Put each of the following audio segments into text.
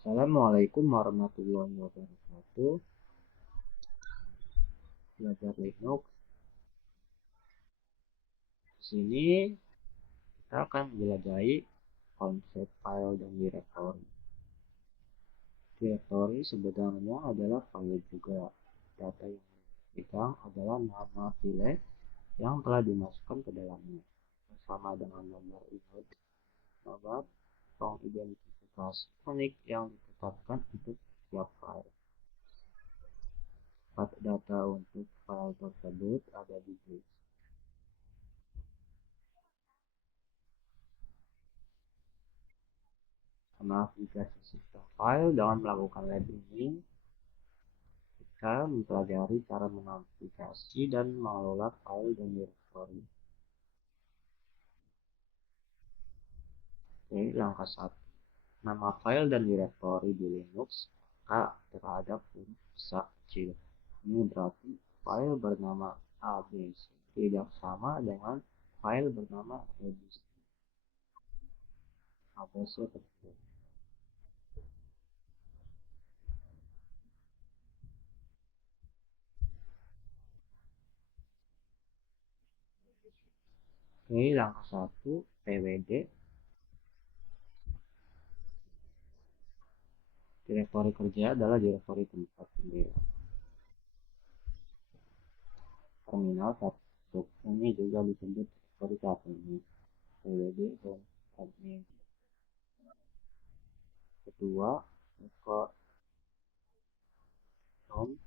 Assalamualaikum warahmatullahi wabarakatuh. Belajar Linux. Di sini kita akan menjelajahi konsep file dan directory. Directory sebenarnya adalah file juga. Data yang dipegang adalah nama file yang telah dimasukkan ke dalamnya, bersama dengan nomor input, nomor pengidentifikasi unik yang ditetapkan untuk setiap file. Tempat data untuk file tersebut ada di disk. Navigasi sistem file dengan melakukan lab ini, kita mempelajari cara menavigasi dan mengelola file dan directory. Oke, langkah 1. Nama file dan directory di Linux maka terhadap huruf besar kecil. Ini berarti file bernama ABC tidak sama dengan file bernama ABC. ABC kecil. Oke, langkah 1, pwd. Direktori kerja adalah direktori tempat sendiri. Terminal 1 ini juga disebut direktori saat ini, pwd dan admin. Kedua, record home.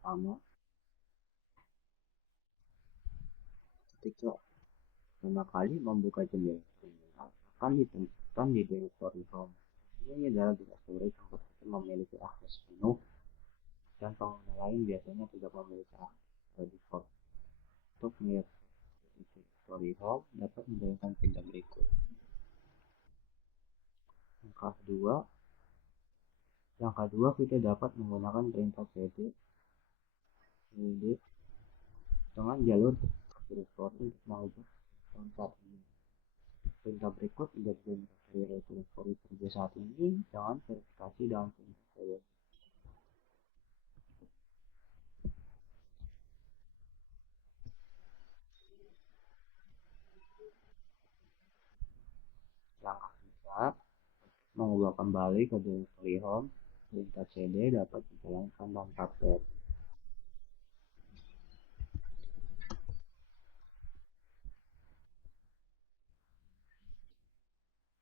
Sama ketika pertama kali membuka jendela terminal akan ditentukan di direktori home. Ini adalah direktori tempat kita memiliki akses penuh dan pengguna lain biasanya tidak memiliki akses by default. Untuk melihat direktori home dapat menggunakan perintah berikut. Langkah 2 kita dapat menggunakan perintah cd dengan jalur direktori untuk mengubah tempat ini. Perintah berikut menjadi perintah direktori kerja saat ini dengan verifikasi dalam perintah cd. Langkah 3, mengubah kembali ke directory home, perintah cd dapat dijalankan tanpa tab.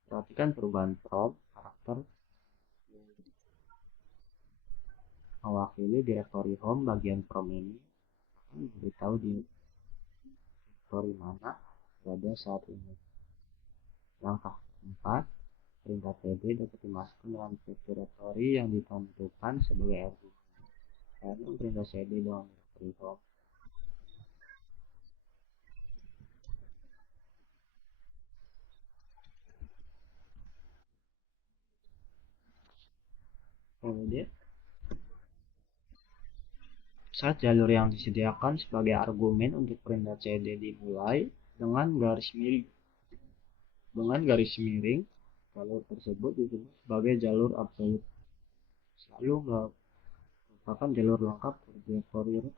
Perhatikan perubahan prompt karakter mewakili directory home. Bagian prompt ini akan memberitahu di directory mana berada saat ini. Langkah 4, perintah cd dapat dimasukkan dalam directory yang ditentukan sebagai argumen. Lalu perintah cd dalam directory home. Kemudian saat jalur yang disediakan sebagai argumen untuk perintah cd dimulai dengan garis miring, jalur tersebut disebut sebagai jalur absolut. Selalu merupakan jalur lengkap dari direktori root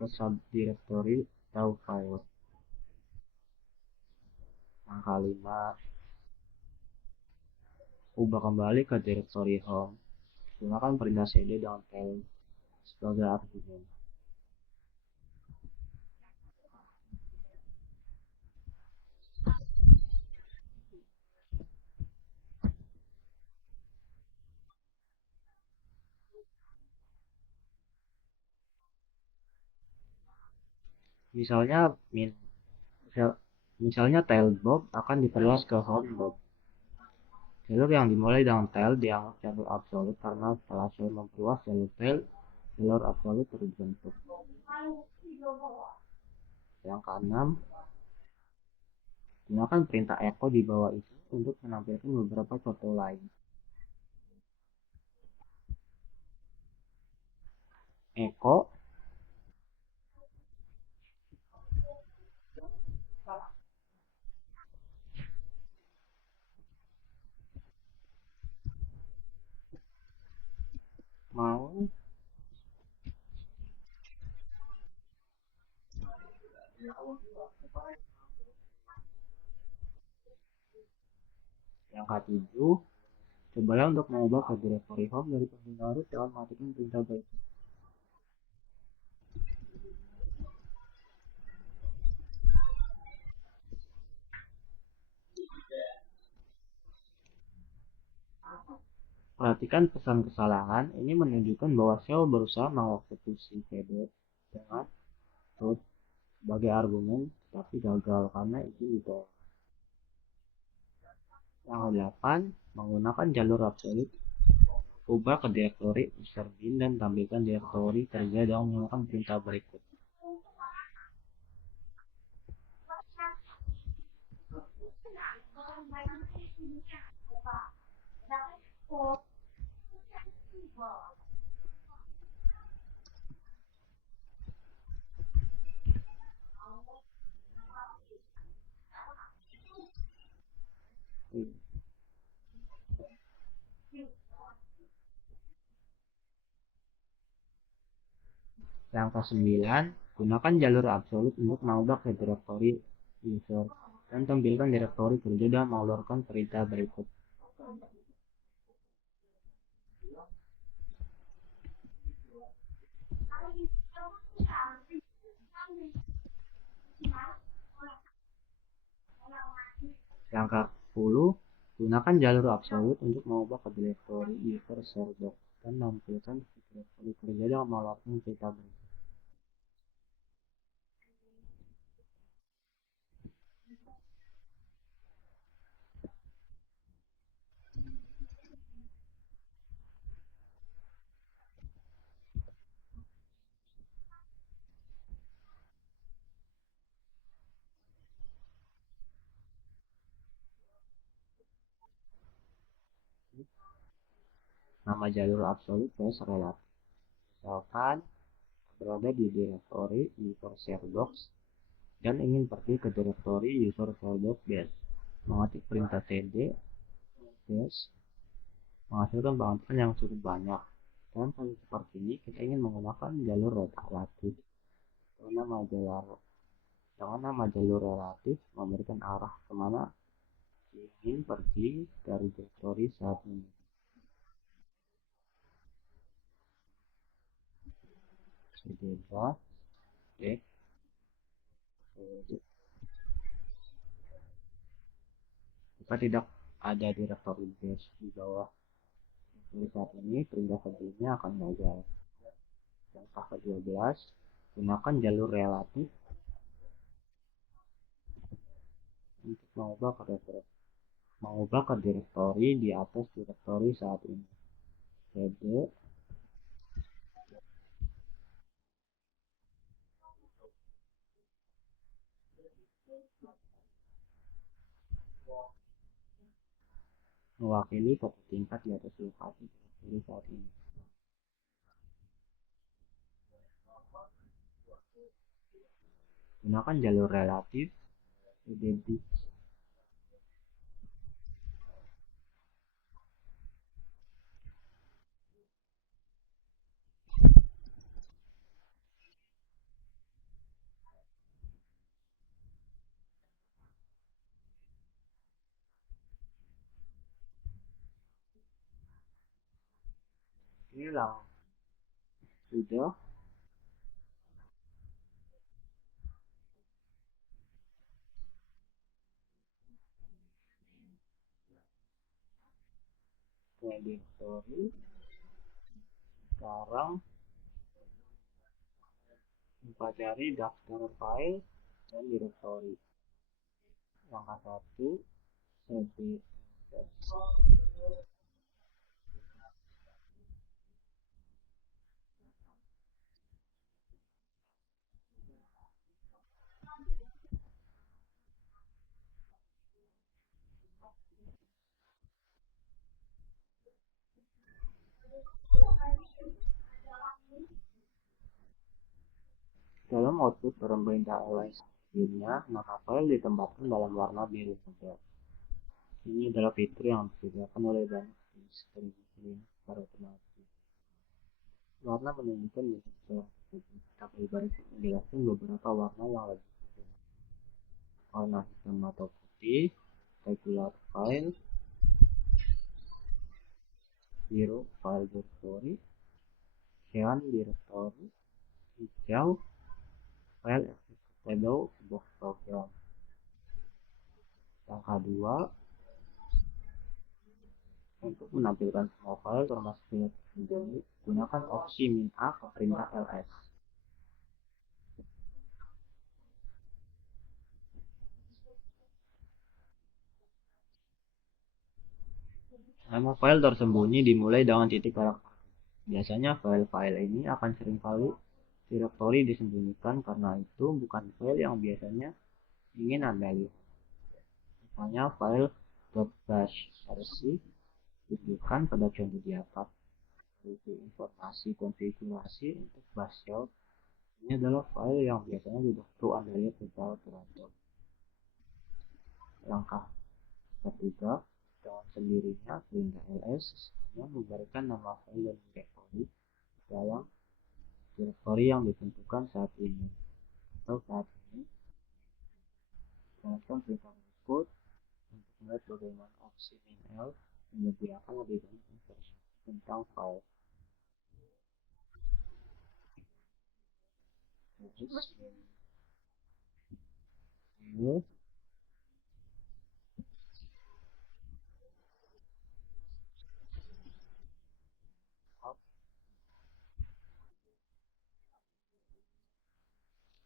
ke subdirektori atau file. Langkah 5, ubah kembali ke direktori home. Gunakan perintah cd dengan tail sebagai argumen. Misalnya tail bob akan diperluas ke home bob. Jalur yang dimulai dengan tail dianggap jalur absolut karena setelah saya memperluas jalur tail, jalur absolut terbentuk. Yang keenam, Gunakan perintah echo di bawah itu untuk menampilkan beberapa contoh lain. Echo mau. Yang ketujuh, cobalah untuk mengubah ke directory home dari penggunaan root dengan mematikan perintah berikut. Perhatikan pesan kesalahan, ini menunjukkan bahwa shell berusaha mengeksekusi CD dengan root sebagai argumen, tapi gagal karena itu ditolak. Yang ke-8, menggunakan jalur absolute, ubah ke directory user bin dan tampilkan directory kerja dengan menggunakan perintah berikut. Yang ke-9, gunakan jalur absolute untuk mengubah ke directory user dan tampilkan directory kerja dan mengeluarkan perintah berikut. Yang ke-10, gunakan jalur absolute untuk mengubah ke directory user server dan tampilkan directory kerja dan mengeluarkan perintah berikut. Nama jalur absolute plus relatif. Misalkan berada di directory user server dan ingin pergi ke directory user server base. Mengetik perintah cd base menghasilkan bahan yang cukup banyak. Dan kali seperti ini kita ingin menggunakan jalur relatif. Dengan nama jalur relatif memberikan arah kemana ingin pergi dari directory saat ini. cd bash jika tidak ada directory base di bawah saat ini, perintah sebelumnya akan gagal. Yang ke-12, gunakan jalur relatif untuk mengubah ke directory di atas directory saat ini. cd mewakili satu tingkat di atas lokasi directory saat ini. Gunakan jalur relatif cd hilang. Sudah. Ke directory. Sekarang pelajari daftar file dan directory. Yang ke-1, cd Dalam output perintah ls sebelumnya, nama file ditempatkan dalam warna biru muda. Ini adalah fitur yang disediakan oleh banyak distribusi Linux secara otomatis. Warna menunjukkan jenis file tersebut, tapi baiknya menjelaskan beberapa warna yang lebih umum. Warna hitam atau putih, regular file, biru file directory, cyan directory, hijau file executable box program. Yang kedua, untuk menampilkan semua file termasuk file tersembunyi, gunakan opsi min A ke perintah ls. Nama file tersembunyi dimulai dengan titik karakter. Biasanya file-file ini akan seringkali direktori disembunyikan karena itu bukan file yang biasanya ingin Anda lihat. Misalnya file .bash versi tunjukkan pada contoh di atas. Berisi informasi konfigurasi untuk bash shell. Ini adalah file yang biasanya tidak perlu Anda lihat secara teratur. Langkah ketiga, dengan sendirinya perintah ls hanya memberikan nama file dan direktori dalam direktori yang ditentukan saat ini atau saat ini. Gunakan perintah berikut untuk melihat bagaimana opsi min-l menyediakan lebih banyak informasi tentang file. Min-l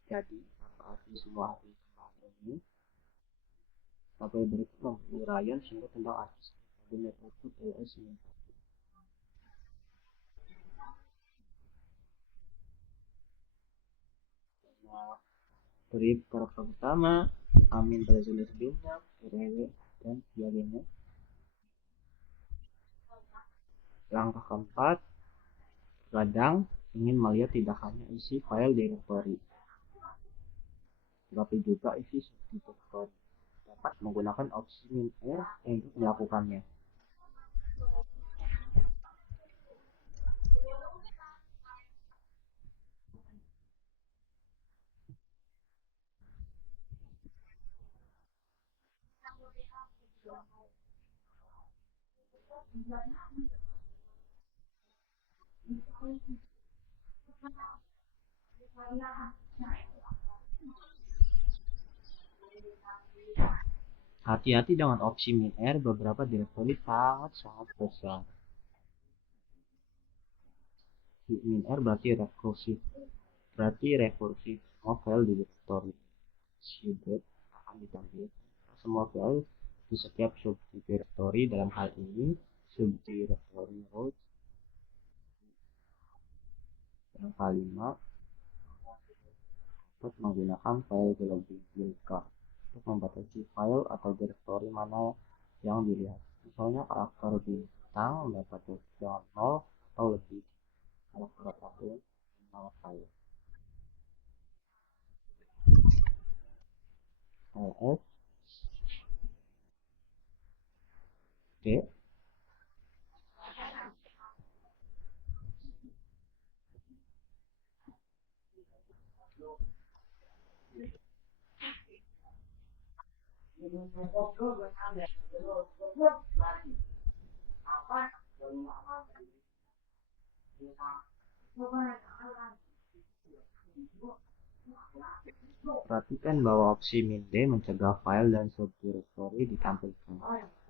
jadi arti semua arti ini tabel berikut memberi uraian singkat tentang arti dan network ls min. Nah, dari karakter pertama, amin pada jenis sebelumnya, rw dan sebagainya. Langkah keempat, kadang ingin melihat tidak hanya isi file directory, tetapi juga isi subdirectory. Dapat menggunakan opsi min-r untuk melakukannya. Hati-hati dengan opsi min-r, beberapa direktori sangat besar. Min-r berarti rekursif, semua file di direktori sudah akan ditampilkan semua file di setiap subdirektori. Dalam hal ini subdirektori root. Yang kelima, dapat menggunakan file globbing filter untuk membatasi file atau direktori mana yang dilihat. Misalnya karakter bintang dapat dengan 0 atau lebih, karakter apapun nama file. ls d Perhatikan bahwa opsi min-d mencegah file dan subdirektori ditampilkan.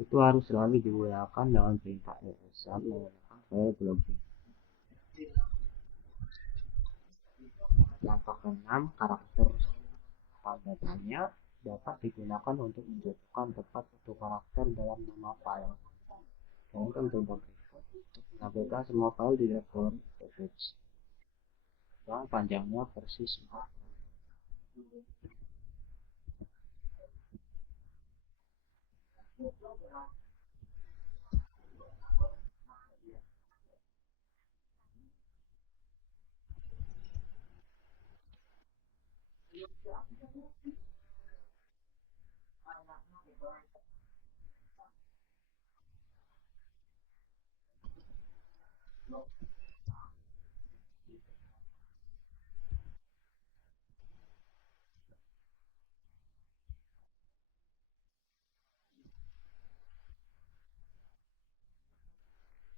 Itu harus selalu digunakan dengan perintah ls saat menggunakan file globbing. Langkah ke-6, karakter tanda tanya dapat digunakan untuk menjatuhkan tepat satu karakter dalam nama file. Contoh perintah berikut untuk menampilkan semua file di direktori yang panjangnya versi 4.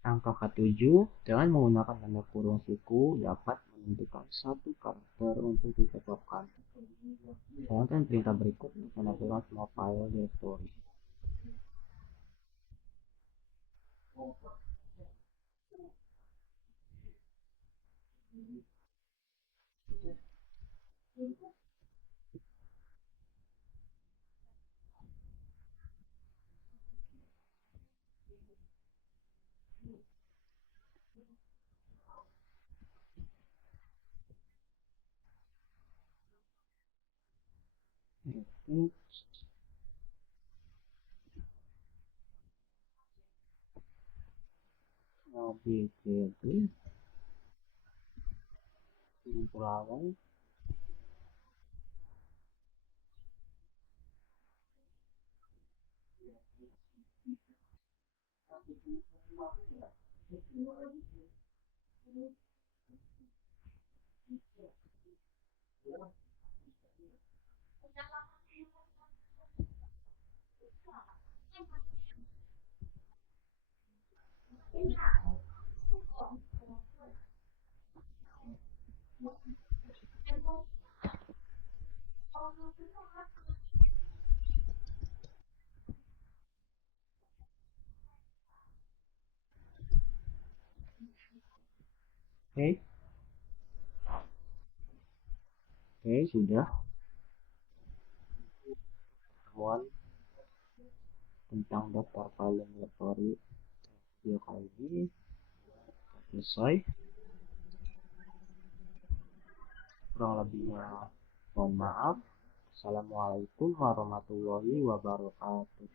Angka ketujuh, dengan menggunakan tanda kurung suku dapat menentukan satu karakter untuk dicocokkan. Jalankan perintah berikut untuk menampilkan semua file directory. Mobil create Pulau. Oke, oke sudah temuan tentang daftar file directory video kali ini selesai. Kurang lebihnya mohon maaf. Assalamualaikum warahmatullahi wabarakatuh.